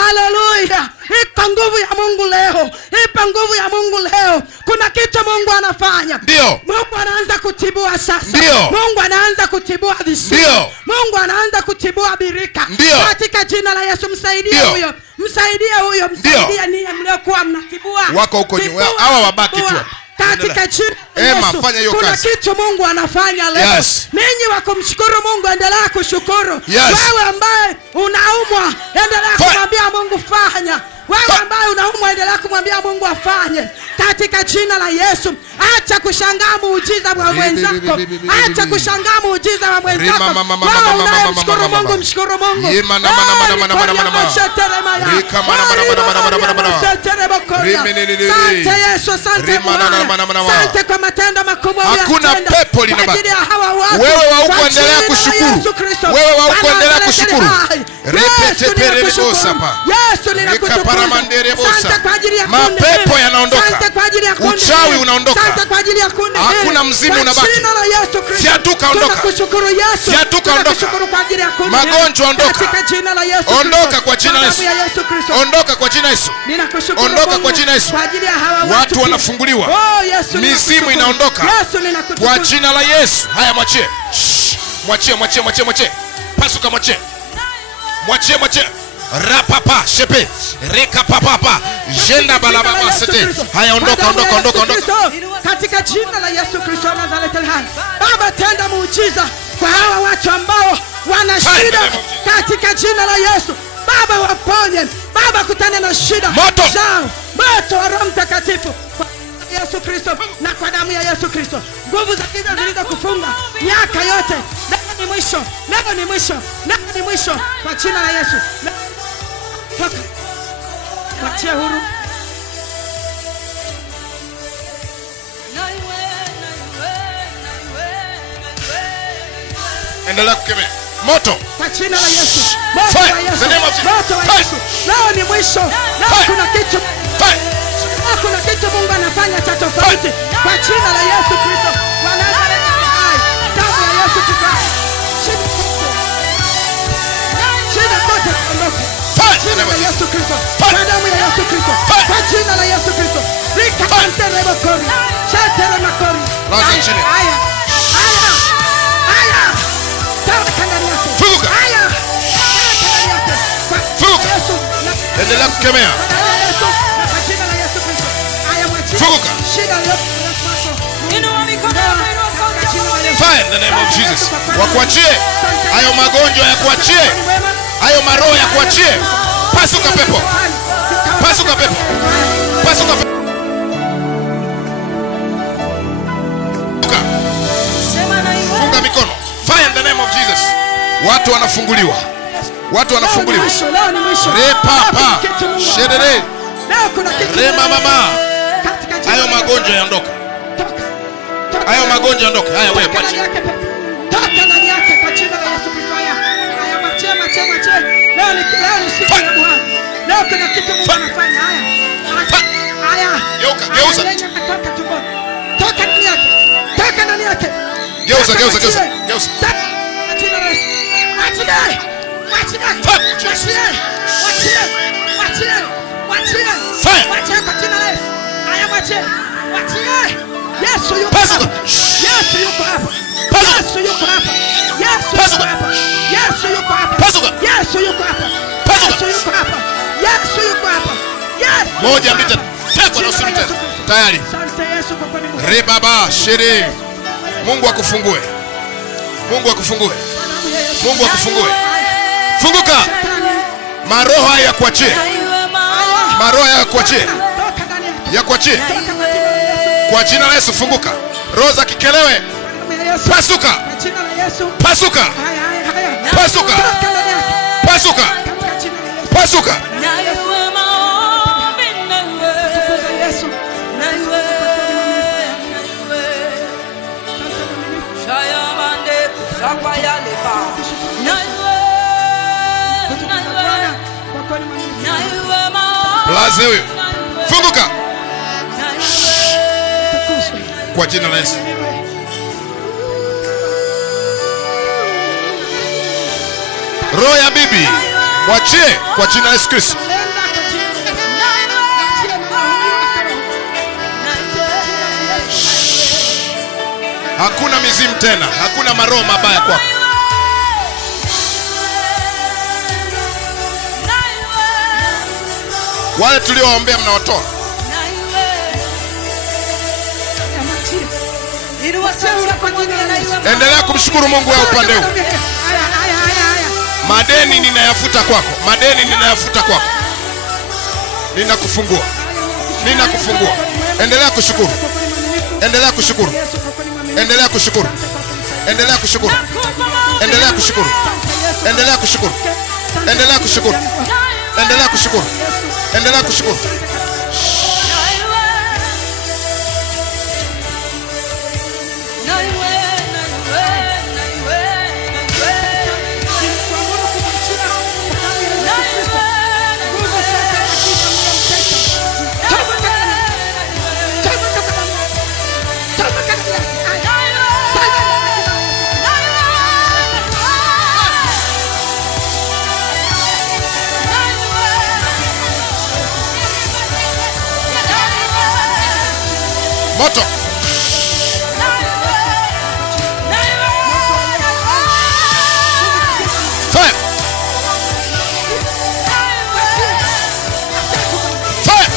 Haleluya. Ipa nguvu ya Mungu leo. Ipa nguvu ya Mungu leo. Kuna kitu Mungu anafanya. Ndio. Mungu anaanza kutibua sasa. Ndio. Mungu anaanza kutibua visima. Ndio. Mungu anaanza kutibua birika. Ndio. Katika jina la Yesu msaidie huyo. Msaidie huyo. Msaidie niye mliokuwa mnatibua. Wako huko nyuma. Hawa wabaki tu. Katika jina la Yesu. Fanya hiyo kazi. Kuna kitu Mungu anafanya leo. Yes. Ninyi wa kumshukuru Mungu endelea kushukuru. Yes. Wewe ambaye unaumwa endelea kumwambia Mungu fanya. Wewe ambaye unaumwa endelea kumwambia Mungu afanye. Katika jina la Yesu. Acha kushangaa muujiza wa mwenzako. Acha kushangaa muujiza wa mwenzako. Wewe unayemshukuru Mungu, mshukuru Mungu. Asante Yesu, asante Bwana. Asante kwa matendo makubwa uliyotenda. Hakuna pepo linabaki. Wewe wa huko endelea kushukuru. Wewe wa huko endelea kushukuru. Repete perebo sapa. Yesu ninakushukuru. Asante kwa ajili ya kundi. Mapepo yanaondoka. Asante kwa ajili ya kundi. Uchawi unaondoka. Asante kwa ajili ya kundi. Hakuna mzimu unabaki. Kwa jina la Yesu Kristo. Fiatuka ondoka. Tunakushukuru Yesu. Fiatuka ondoka. Tunakushukuru kwa ajili ya kundi. Magonjwa ondoka. Katika jina la Yesu Kristo. Ondoka kwa jina la Yesu. Ondoka kwa jina la Yesu. Ninakushukuru. Ondoka kwa jina la Yesu. Kwa ajili ya hawa watu wanafunguliwa. Oh Yesu. Mizimu inaondoka. Yesu ninakushukuru. Kwa jina la Yesu. Haya mwachie. Mwachie. Pasuka mwachie. Mwachie. Rapapa shepe reka papa jenda balababa sete. Haya ondoka. Katika jina la Yesu Kristo wa Nazareti hai. Baba tenda muujiza kwa hawa watu ambao wana shida katika jina la Yesu. Baba waponye. Baba kutana na shida zao. Moto wa Roho Mtakatifu kwa Yesu Kristo na kwa damu ya Yesu Kristo. Nguvu za giza zilizokufunga miaka yote. Leo ni mwisho kwa jina la Yesu. Toka. Wachia huru. Endelea kukemea. Moto. Kwa jina la Yesu. Moto wa Yesu. Leo ni mwisho. Leo kuna kitu. Kuna kitu Mungu anafanya cha tofauti. Kwa jina la Yesu Kristo. Kwa Nazareti hai. Damu ya Yesu Kristo. Shida zote ondoka. Jina la Yesu Kristo. Kwa damu ya Yesu Kristo. Kwa jina la Yesu Kristo. Rikapantere makori. Shatere makori. Laza chini. Aya. Toka ndani yako. Fuka. Aya. Fuka. Endelea kukemea. Kwa jina la Yesu Kristo. Aya mwachie. Fuka. Shida yote Inua mikono yako, inua sauti yako. Fire in the name of Jesus. Wakuachie. Hayo magonjwa ya kuachie. Hayo maroho ya kuachie. Pasuka pepo. Funga mikono. Fire in the name of Jesus. Watu wanafunguliwa. Repapa. Sherere. Rema mama. Hayo magonjwa yaondoka. Haya wewe mwachie. Toka ndani yake kwa jina la Yesu Kristo. Haya mwachie. Leo ni siku ya Bwana. Leo kuna kitu Mungu anafanya. Haya. Geuza. Toka ndani yake. Geuza. Kwa jina la Yesu. Mwachie kwa jina la Yesu. Haya mwachie. Yesu yuko hapa. Moja mbili tatu na usiru tena. Tayari. Rebaba shere. Mungu akufungue. Funguka. Maroho haya yakuachie. Kwa jina la Yesu funguka. Roho za kikelewe. Pasuka. Blaze huyo. Funguka. Kwa jina la Yesu. Roho ya bibi Mwachie kwa jina la Yesu Kristo. Hakuna mizimu tena, hakuna maroho mabaya kwako. Wale tuliowaombea mnaotoa. Endelea kumshukuru Mungu wa upande huu. Madeni ninayafuta kwako. Madeni ninayafuta kwako. Ninakufungua. Ninakufungua. Endelea kushukuru. Endelea kushukuru. Endelea kushukuru. Endelea kushukuru. Endelea kushukuru. Endelea kushukuru. Endelea kushukuru. Endelea kushukuru. Endelea kushukuru. Moto. Fire. Fire.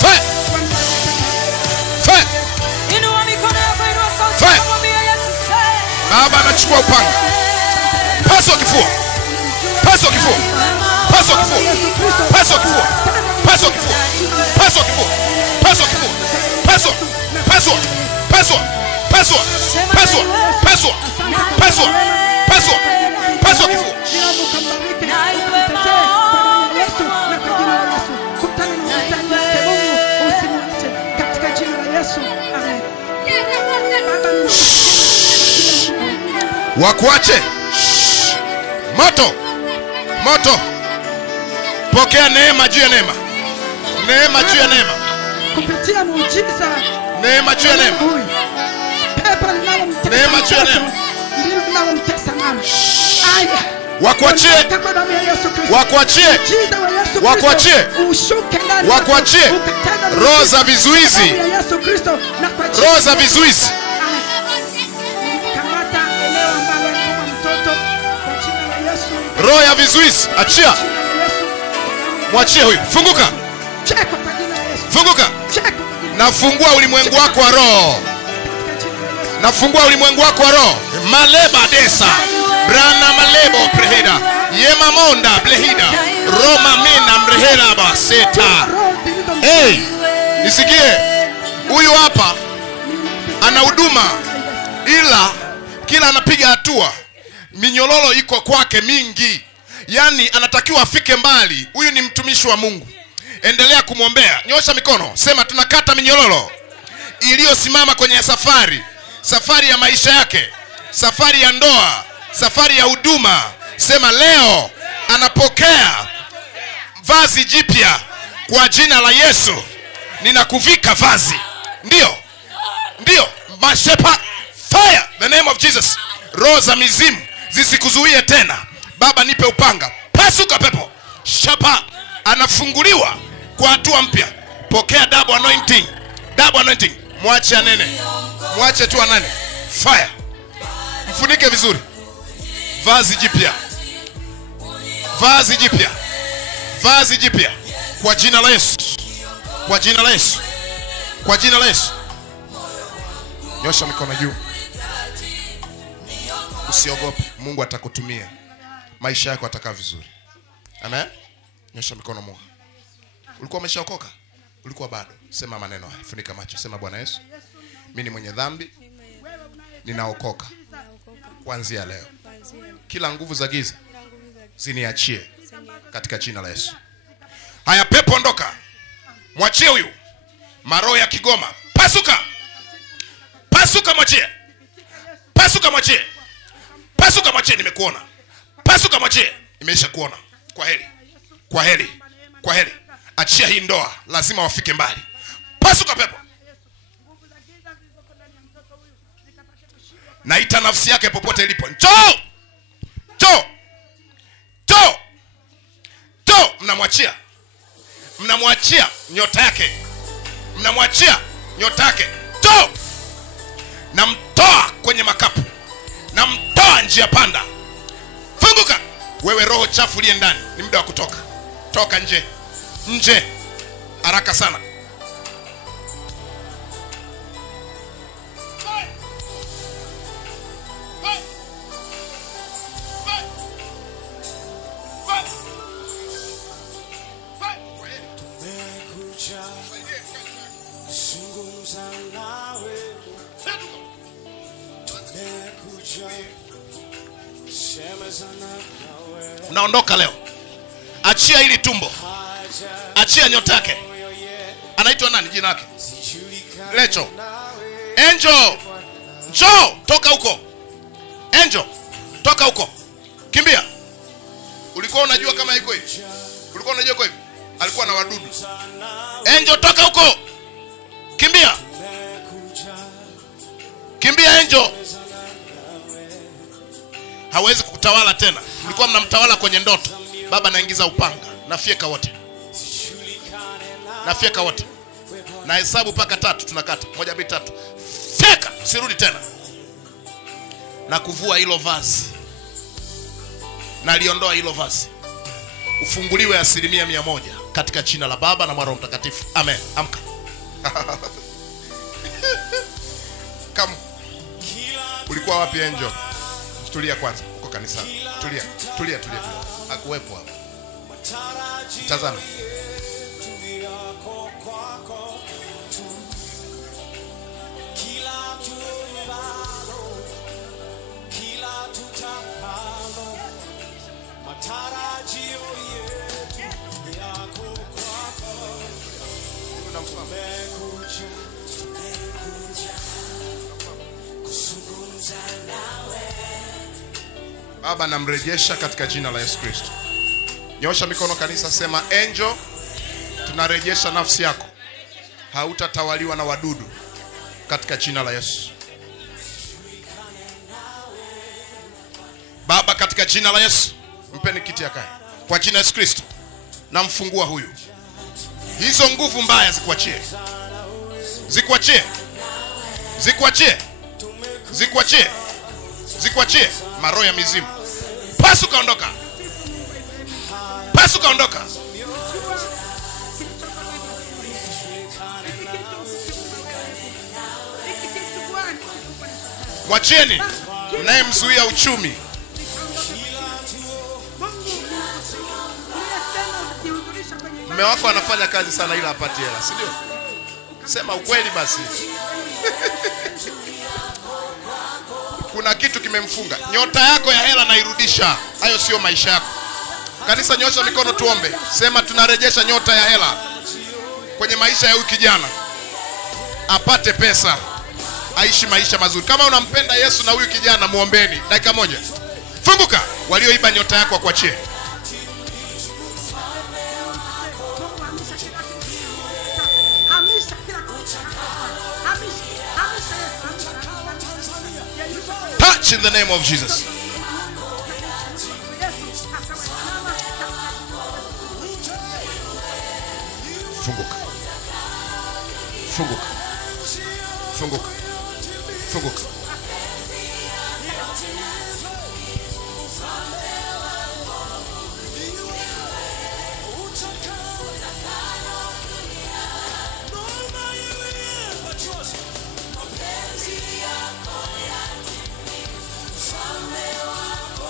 Fire. Fire. Fire. Baba anachukua upanga. Paswa kifua. Paswa kifua. Paswa kifua. Paswa kifua. Paswa kifua. Paswa kifua. Paswa kifua. Paswa. Paswa. Paswa. Paswa. Paswa. Paswa. Paswa. Paswa. Paswa kifua. Wakuache. Moto. Moto. Pokea neema juu ya neema. Neema juu ya neema. Kupitia muujiza. Neema juu ya neema. Pepo linalomtesa. Neema juu ya neema. Ndilo linalomtesa mama. Aya. Wakuachie. Wakuachie. Wakuachie. Wakuachie. Roho za vizuizi. Roho za vizuizi. Roho ya vizuizi. Achia. Mwachie huyu. Funguka. Funguka. Nafungua ulimwengu wako wa roho. Nafungua ulimwengu wako wa roho. Maleba desa. Brana malebo prehida. Yema monda blehida. Roma mina mrehera baseta. Hey, nisikie. Huyu hapa ana huduma, ila kila anapiga hatua minyololo iko kwake mingi. Yani anatakiwa afike mbali. Huyu ni mtumishi wa Mungu. Endelea kumwombea. Nyosha mikono. Sema tunakata minyololo iliyosimama kwenye safari. Safari ya maisha yake. Safari ya ndoa. Safari ya huduma. Sema leo anapokea vazi jipya kwa jina la Yesu. Ninakuvika vazi. Ndio. Ndio. Mashepa. Fire. The name of Jesus. Roho za mizimu zisikuzuie tena. Baba nipe upanga. Pasuka pepo. Shapa. Anafunguliwa kwa hatua mpya. Pokea double anointing. Double anointing. Mwache anene. Mwache tu anene. Fire. Mfunike vizuri. Vazi jipya. Vazi jipya. Vazi jipya. Kwa jina la Yesu. Kwa jina la Yesu. Kwa jina la Yesu. Nyosha mikono juu. Usiogope. Mungu atakutumia. Maisha yako atakaa vizuri. Amen. Nyosha mikono Mungu. Ulikuwa umeshaokoka? Ulikuwa bado? Sema maneno haya. Funika macho. Sema Bwana Yesu, mimi ni mwenye dhambi. Ninaokoka. Kuanzia leo. Kila nguvu za giza ziniachie katika jina la Yesu. Haya pepo ondoka. Mwachie huyu. Maroho ya Kigoma. Pasuka. Pasuka mwachie. Pasuka mwachie. Pasuka mwachie, nimekuona. Pasuka mwachie, nimeisha kuona. Kwa heri. Kwa heri. Kwa heri. Achia hii ndoa, lazima wafike mbali. Pasuka pepo. Naita nafsi yake popote ilipo. Njoo. Mnamwachia nyota yake. Namtoa kwenye makapu. Namtoa njia panda. Funguka. Wewe roho chafu uliye ndani, ni muda wa kutoka. Toka nje. Haraka sana. Unaondoka leo. Achia hili tumbo. Achia nyota yake. Anaitwa nani jina lake? Lecho. Angel. Njoo, toka huko. Angel, toka huko. Kimbia. Ulikuwa unajua kama iko hivi? Ulikuwa unajua iko hivi? Alikuwa na wadudu. Angel, toka huko. Kimbia. Kimbia Angel. Hawezi kukutawala tena. Mlikuwa mnamtawala kwenye ndoto. Baba naingiza upanga. Nafyeka wote. Na hesabu paka 3 tunakata. 1 2 3. Feka, sirudi tena. Na kuvua hilo vazi. Na liondoa hilo vazi. Ufunguliwe 100% katika jina la Baba na Mwana na Mtakatifu. Amen. Amka. Ulikuwa wapi Angel? Tulia kwanza. Uko kanisa. Tulia. Hakuwepo hapa. Tazama. Baba namrejesha katika jina la Yesu Kristo. Nyosha mikono kanisa, sema Angel, tunarejesha nafsi yako. Hautatawaliwa na wadudu katika jina la Yesu. Baba katika jina la Yesu, mpeni kiti akae. Kwa jina la Yesu Kristo namfungua huyu. Hizo nguvu mbaya zikuachie. Maroho ya mizimu. Pasuka ondoka. Mwachieni mnayemzuia uchumi. Mume wako anafanya kazi sana ila hapati hela, si ndio? Sema ukweli basi. Kuna kitu kimemfunga. Nyota yako ya hela nairudisha. Hayo sio maisha yako. Kanisa nyosha mikono tuombe. Sema tunarejesha nyota ya hela kwenye maisha ya huyu kijana. Apate pesa. Aishi maisha mazuri. Kama unampenda Yesu na huyu kijana muombeni. Dakika moja. Funguka. Walioiba nyota yako wakuachie. Touch in the name of Jesus. Funguka.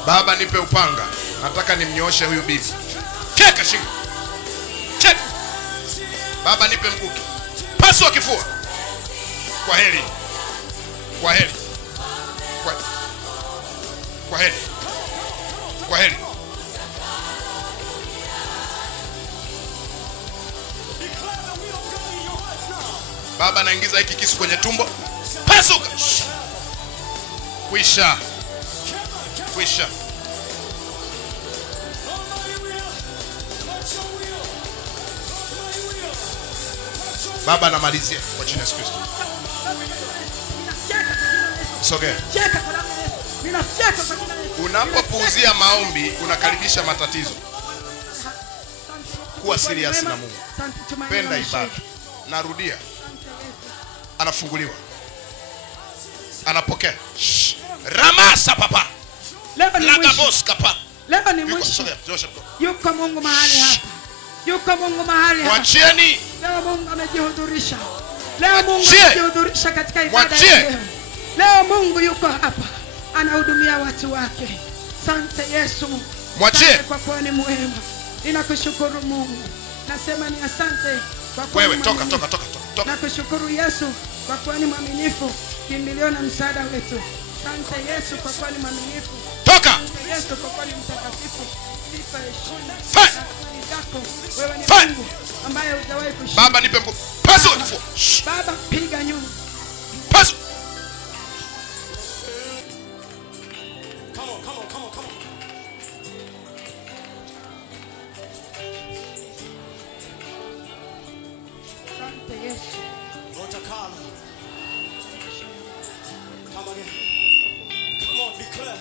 Baba nipe upanga. Nataka nimnyooshe huyu bibi. Cheka shingo. Cheka. Baba nipe mkuki. Pasua kifua. Kwa heri. Baba naingiza hiki kisu kwenye tumbo. Pasuka. Kwisha. Baba namalizia kwa jina la Yesu Kristo. Sogea. Unapopuuzia maombi unakaribisha matatizo. Kuwa serious na Mungu. Penda ibada. Narudia. Anafunguliwa. Anapokea. Ramasa papa. Lagabos kapa. Leo ni mwisho. Yuko Mungu mahali hapa. Yuko Mungu mahali hapa. Mwachieni. Leo Mungu amejihudhurisha. Leo Mungu amejihudhurisha katika ibada leo. Leo Mungu yuko hapa. Anahudumia watu wake. Asante Yesu. Mwachie. Kwa kuwa ni mwema. Ninakushukuru Mungu. Nasema ni asante kwa kuwa wewe toka. Nakushukuru Yesu kwa kuwa ni mwaminifu. Kimbilio na msaada wetu. Asante Yesu kwa kuwa ni mwaminifu. Toka. Asante Yesu kwa kuwa ni mtakatifu. Sifa heshima zako. Wewe ni Mungu ambaye hujawahi kushinda. Baba nipe nguvu. Pasu kifua. Baba piga nyuma. Pasu. Asante Yesu. Come again. Come on, declare.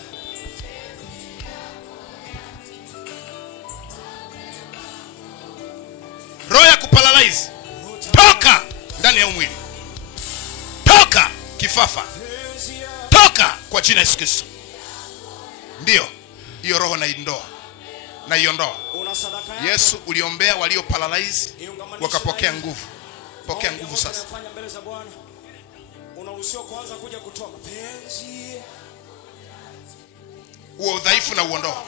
Roho ya kuparalyze. Toka ndani ya mwili. Toka kifafa. Toka kwa jina la Yesu Kristo. Ndio. Hiyo roho naiondoa. Yesu uliombea walio paralyze wakapokea nguvu. Pokea nguvu sasa. Unaruhusiwa kuanza kuja kutoa mapenzi. Huo udhaifu na uondoa.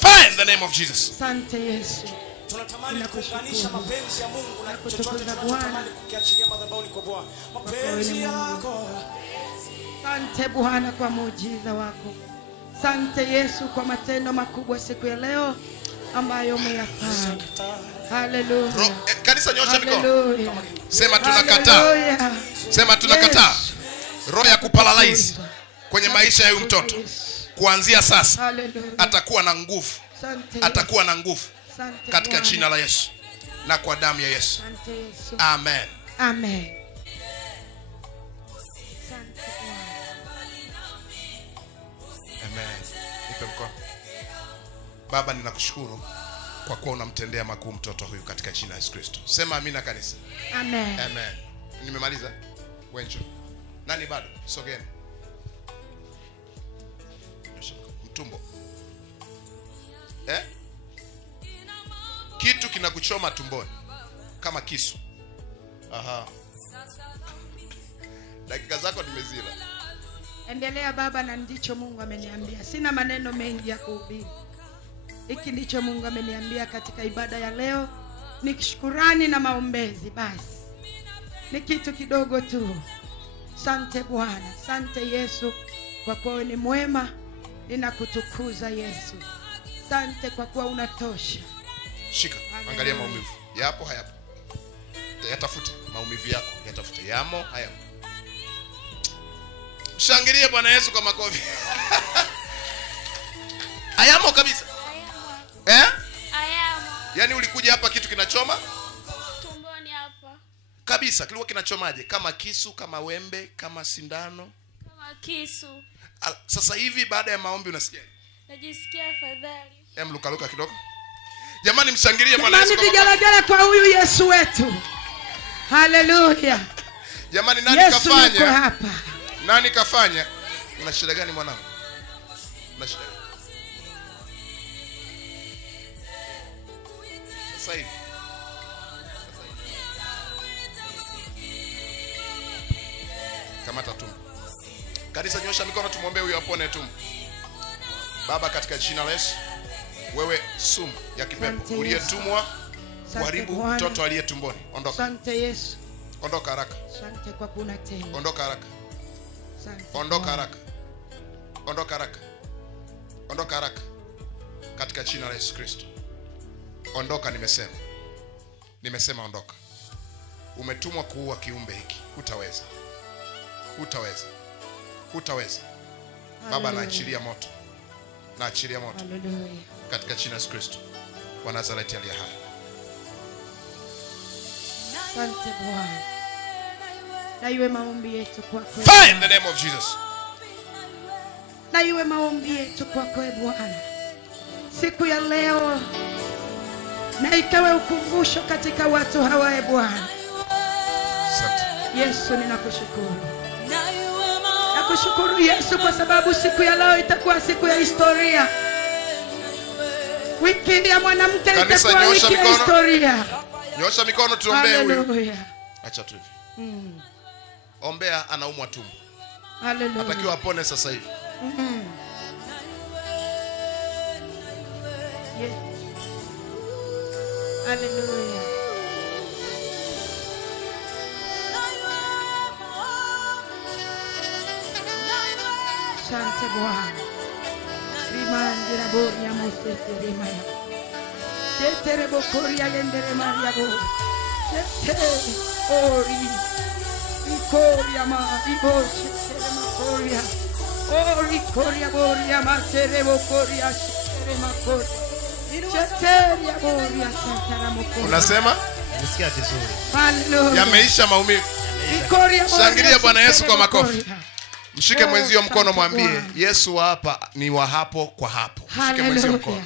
Fire in the name of Jesus. Asante Yesu. Tunatamani kuunganisha mapenzi ya Mungu na chochote tunachotamani kukiachilia madhabahuni kwa Bwana. Mapenzi yako. Asante Bwana kwa muujiza wako. Asante Yesu kwa matendo makubwa siku ya leo ambayo umeyafanya. Haleluya. Kanisa nyosha mikono. Sema tunakataa. Sema tunakataa. Roho ya kuparalyze kwenye maisha ya huyu mtoto. Kuanzia sasa atakuwa na nguvu. Atakuwa na nguvu katika jina la Yesu na kwa damu ya Yesu. Amen. Amen. Amen. Nipe mkono. Baba ninakushukuru kwa kuwa unamtendea makuu mtoto huyu katika jina la Yesu Kristo. Sema amina kanisa. Amen. Amen. Nimemaliza. Wenjo. Nani bado? Sogeni. Mtumbo. Kitu kinakuchoma tumboni kama kisu. Aha. Dakika zako nimezila. Endelea baba, na ndicho Mungu ameniambia. Sina maneno mengi ya kuhubiri. Hiki ndicho Mungu ameniambia katika ibada ya leo. Ni shukrani na maombezi basi. Ni kitu kidogo tu. Asante Bwana. Asante Yesu kwa kuwa ni mwema. Ninakutukuza Yesu. Asante kwa kuwa unatosha. Shika. Angalia maumivu. Yapo hayapo? Yatafute maumivu yako. Yatafute. Yamo hayapo? Shangilie Bwana Yesu kwa makofi. Hayamo kabisa. Hayamo. Yaani ulikuja hapa kitu kinachoma? Tumboni hapa. Kabisa, kilikuwa kinachomaje? Kama kisu, kama wembe, kama sindano? Kama kisu. Sasa hivi baada ya maombi unasikia? Najisikia afadhali. Luka kidogo. Jamani mshangilie Bwana Yesu. Jamani vigelegele kwa huyu Yesu wetu. Haleluya. Jamani nani Yesu kafanya? yuko hapa. Nani kafanya? Una shida gani mwanangu? Una shida gani? Sasa hivi. Kamata tumbo. Kanisa nyosha mikono tumuombe huyu apone tumbo. Baba katika jina la Yesu. Wewe sumu ya kipepo uliyetumwa kuharibu mtoto aliye tumboni. Ondoka. Asante Yesu. Ondoka haraka. Asante kwa kunatenda. Ondoka haraka. Asante. Ondoka haraka. Ondoka haraka. Ondoka haraka. Katika jina la Yesu Kristo. Ondoka nimesema. Nimesema ondoka. Umetumwa kuua kiumbe hiki. Hutaweza. Hutaweza. Hutaweza. Baba naachilia moto. Naachilia moto. Haleluya. Katika jina la Yesu Kristo wa Nazareti aliye hai. Asante Bwana. Na iwe maombi yetu kwako. Fire in the name of Jesus. Na iwe maombi yetu kwako Bwana siku ya leo, na ikawe ukumbusho katika watu hawa Bwana. Yesu, ninakushukuru. Nakushukuru Yesu kwa sababu siku ya leo itakuwa siku ya historia. Wiki ya mwanamke itakuwa wiki ya historia. Nyosha mikono tuombee huyu. Hallelujah. Acha tu hivi. Ombea, anaumwa tumbo. Hallelujah. Atakiwa apone sasa hivi. Yes. Hallelujah. Asante Bwana. Rimandira boria mosete rimaya. Tetere bokoria yendere maria bo. Tetere ori. Ikoria ma iboshi tere makoria. Ori koria boria matere bokoria tere makoria. Tetere boria santara mokoria. Unasema? Nisikia vizuri. Hallelujah. Yameisha maumivu. Ikoria boria. Shangilia Bwana Yesu kwa makofi. Mshike mwenzio mkono, mwambie Yesu hapa ni wa hapo kwa hapo. Mshike mwenzio mkono.